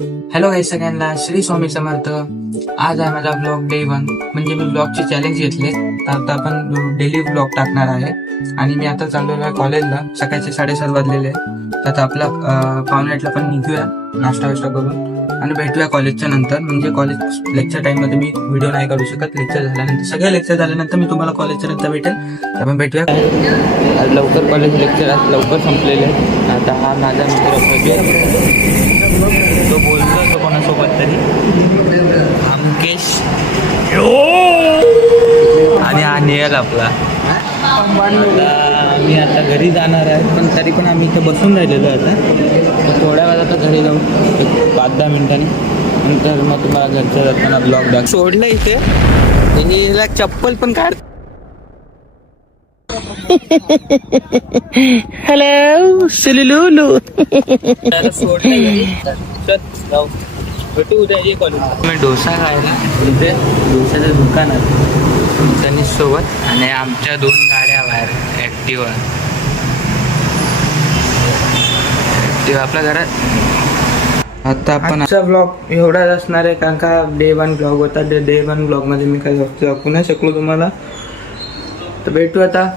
Hello गाईस सगळ्यांना, श्री स्वामी समर्थ. आज आहे माझा ब्लॉग डे 1. म्हणजे मी ब्लॉगचे चॅलेंज घेतले. तर आता आपण डेली ब्लॉग टाकणार आहे. आणि मी आता चाललेलो आहे कॉलेजला. सकाळचे 7:30 वाजलेले आहे. तर आता आपला 7:45ला पण निघूया नाश्ता वाष्टा करून आणि भेटूया कॉलेजच्या नंतर. म्हणजे कॉलेज लेक्चर टाइममध्ये मी व्हिडिओ नाही काढू शकत. लेक्चर झाल्यानंतर, सगळे लेक्चर झाल्यानंतर मी तुम्हाला कॉलेजच्या नंतर भेटेल. आपण भेटूया. आज लवकर कॉलेज लेक्चर आज लवकर संपलेले. आता हा माझा मित्र तो बोलतो तो कोणासोबत तरी, अंकेश आणि हा नियल आपला. आता मी आता घरी जाणार आहे, पण तरी पण आम्ही इथं बसून राहिलेलो आता. तर थोड्या वेळात आता घरी जाऊ, 5-10 मिनिटांनी. नंतर मग तुम्हाला घरच्या जाताना ब्लॉग दाख सोडलं इथे. हिला चप्पल पण काढ. हॅलो सिलुलुलु. भेटू उद्या ये कॉलेज. मी डोसा खायला इथे डोसाचं दुकान आहे त्यांनी सोबत. आणि आमच्या 2 गाड्या बाहेर, ॲक्टिवा आपल्या घरात. आता आपण आजचा ब्लॉग एवढाच असणार आहे, कारण का डे 1 ब्लॉग होता. डे 1 ब्लॉगमध्ये मी काही दाखवू नाही शकलो तुम्हाला. तर भेटू आता